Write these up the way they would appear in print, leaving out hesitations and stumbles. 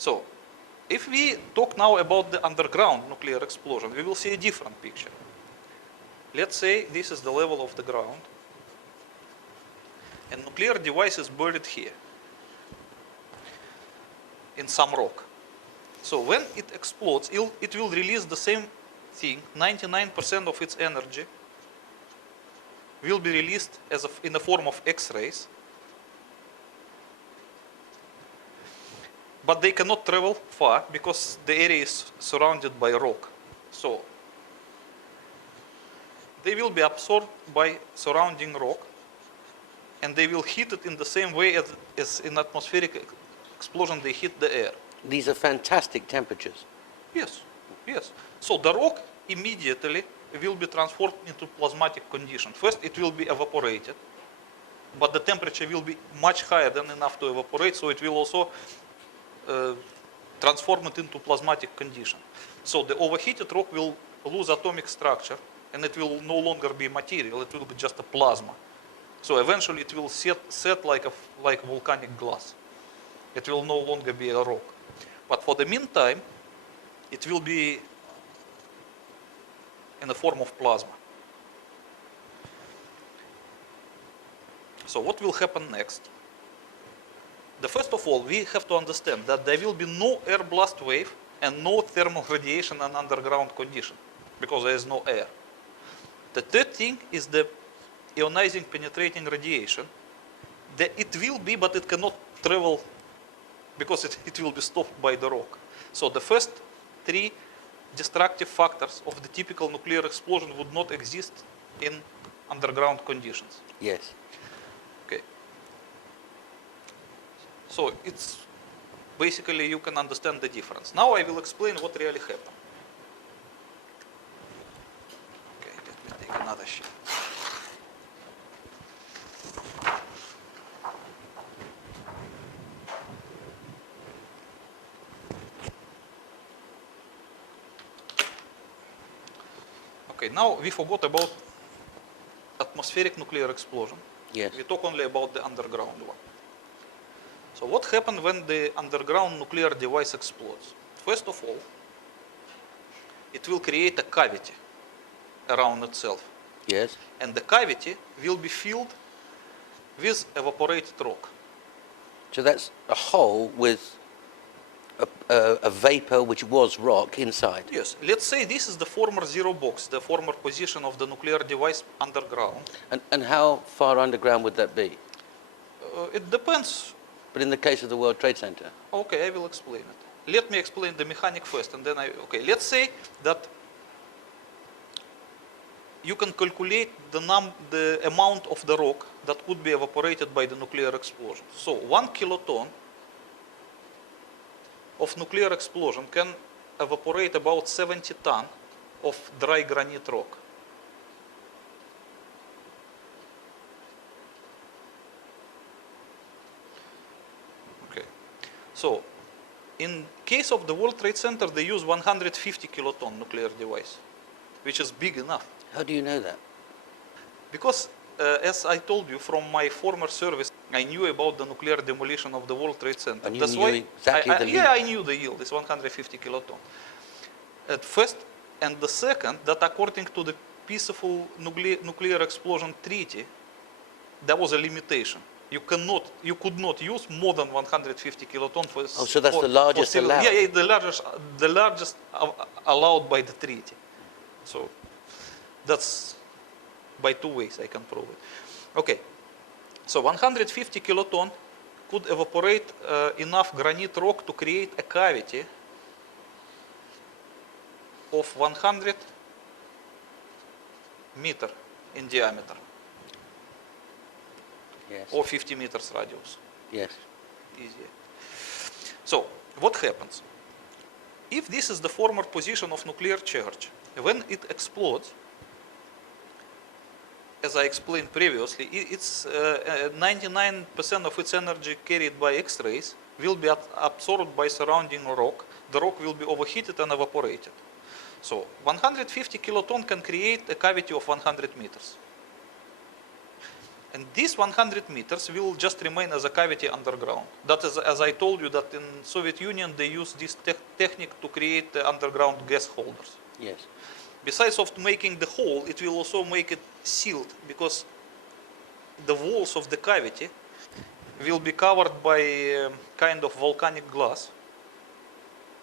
So, if we talk now about the underground nuclear explosion, we will see a different picture. Let's say this is the level of the ground, and nuclear device is buried here, in some rock. So when it explodes, it will release the same thing, 99% of its energy will be released in the form of X-rays, but they cannot travel far because the area is surrounded by rock. So they will be absorbed by surrounding rock, and they will hit it in the same way as in atmospheric explosion they hit the air. These are fantastic temperatures. Yes, yes. So the rock immediately will be transformed into plasmatic condition. First it will be evaporated, but the temperature will be much higher than enough to evaporate, so it will also transform it into plasmatic condition. So the overheated rock will lose atomic structure, and it will no longer be material, it will be just a plasma. So eventually it will set like volcanic glass. It will no longer be a rock. But for the meantime, it will be in the form of plasma. So what will happen next? First of all, we have to understand that there will be no air blast wave and no thermal radiation in underground condition, because there is no air. The third thing is the ionizing penetrating radiation. It will be, but it cannot travel because it will be stopped by the rock. So the first three destructive factors of the typical nuclear explosion would not exist in underground conditions. Yes. Okay. So it's basically you can understand the difference. Now I will explain what really happened. Okay, let me take another sheet. Okay, now we forgot about atmospheric nuclear explosion. Yes. We talk only about the underground one. So what happens when the underground nuclear device explodes? First of all, it will create a cavity around itself. Yes. And the cavity will be filled with evaporated rock. So that's a hole with a vapor which was rock inside. Yes. Let's say this is the former zero box, the former position of the nuclear device underground. And how far underground would that be? It depends. But in the case of the World Trade Center? Okay, I will explain it. Let me explain the mechanic first, and then okay, let's say that you can calculate the amount of the rock that could be evaporated by the nuclear explosion. So 1 kiloton of nuclear explosion can evaporate about 70 tons of dry granite rock. Okay. So in case of the World Trade Center, they use 150 kiloton nuclear device, which is big enough. How do you know that? Because as I told you from my former service, I knew about the nuclear demolition of the World Trade Center. And you That's knew why exactly the yield? Yeah, I knew the yield is 150 kiloton. At first, and the second, that according to the Peaceful Nuclear Explosion Treaty, there was a limitation. You could not use more than 150 kiloton for. Oh, so that's the largest allowed? Yeah, the largest allowed by the treaty. So that's by two ways I can prove it. Okay, so 150 kiloton could evaporate enough granite rock to create a cavity of 100 meters in diameter. Yes. Or 50 meters radius. Yes. Easy. So what happens? If this is the former position of nuclear charge, when it explodes, as I explained previously, it's 99% of its energy carried by X-rays will be absorbed by surrounding rock. The rock will be overheated and evaporated. So 150 kiloton can create a cavity of 100 meters. And these 100 meters will just remain as a cavity underground. That is, as I told you, that in Soviet Union they use this technique to create the underground gas holders. Yes. Besides of making the hole, it will also make it sealed, because the walls of the cavity will be covered by kind of volcanic glass,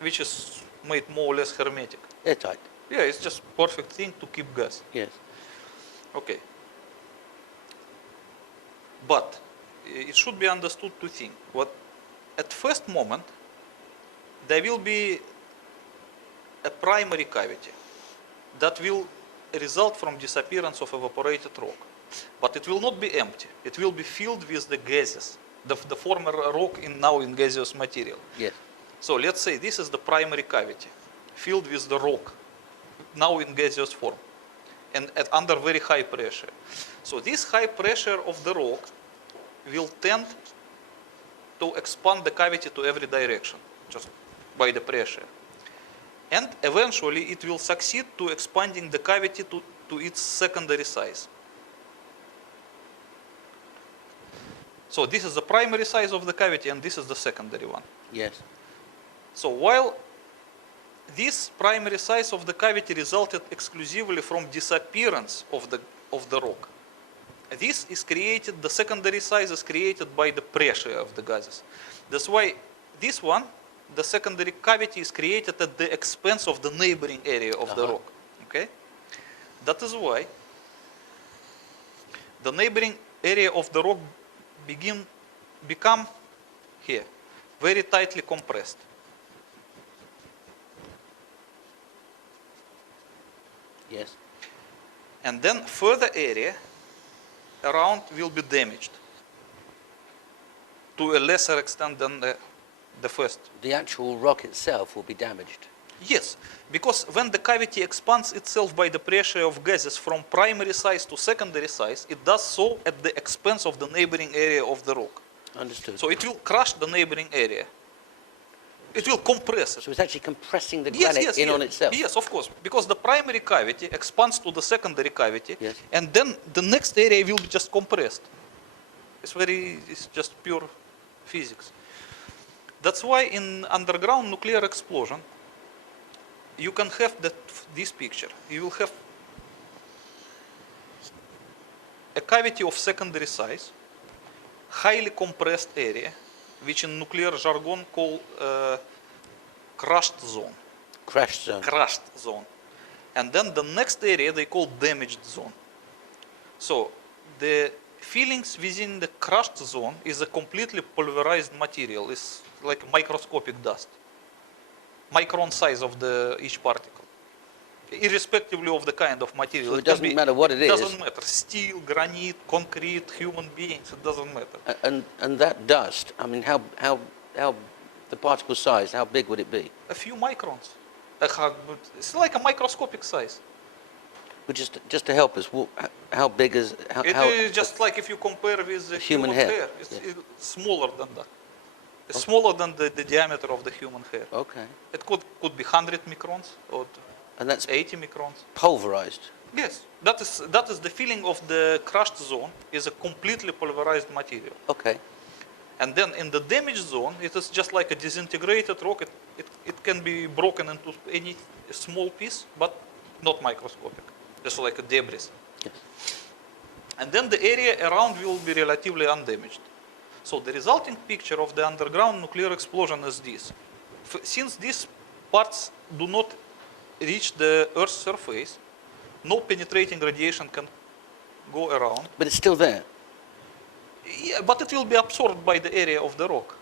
which is made more or less hermetic. Airtight. Yeah, it's just perfect thing to keep gas. Yes. Okay. But it should be understood two things. What at first moment there will be a primary cavity that will result from disappearance of evaporated rock. But it will not be empty. It will be filled with the gases, the former rock now in gaseous material. Yes. So let's say this is the primary cavity, filled with the rock, now in gaseous form, and under very high pressure. So this high pressure of the rock will tend to expand the cavity to every direction, just by the pressure. And eventually it will succeed to expanding the cavity to its secondary size. So this is the primary size of the cavity, and this is the secondary one. Yes. So while this primary size of the cavity resulted exclusively from disappearance of the rock, this is created, the secondary size is created by the pressure of the gases. That's why this one, the secondary cavity, is created at the expense of the neighboring area of the rock. Okay? That is why the neighboring area of the rock become here very tightly compressed. Yes. And then further area around will be damaged to a lesser extent than the first. The actual rock itself will be damaged. Yes, because when the cavity expands itself by the pressure of gases from primary size to secondary size, it does so at the expense of the neighboring area of the rock. Understood. So it will crush the neighboring area. It will compress it. So it's actually compressing the granite on itself. Yes, of course, because the primary cavity expands to the secondary cavity, Yes. and then the next area will be just compressed. It's just pure physics. That's why in underground nuclear explosion, you can have this picture. You will have a cavity of secondary size, highly compressed area, which in nuclear jargon called crushed zone. Crashed zone. Crushed zone. And then the next area they call damaged zone. So the fillings within the crushed zone is a completely pulverized material. It's like microscopic dust. Micron size of each particle. Irrespectively of the kind of material. So it doesn't matter what it is. It doesn't matter. Steel, granite, concrete, human beings, it doesn't matter. And that dust, I mean, how the particle size, how big would it be? A few microns. It's like a microscopic size. But just to help us, how big is It is just like if you compare with the human hair. It's, Yeah. it's smaller than that. It's smaller than the diameter of the human hair. Okay. It could be 100 microns or And that's 80 microns. pulverized. Yes, that is the feeling of the crushed zone, is a completely pulverized material. Okay. And then in the damaged zone, it is just like a disintegrated rock. It can be broken into any small piece, but not microscopic, just like a debris. Yes. And then the area around will be relatively undamaged. So the resulting picture of the underground nuclear explosion is this. Since these parts do not reach the Earth's surface, no penetrating radiation can go around. But it's still there. Yeah, but it will be absorbed by the area of the rock.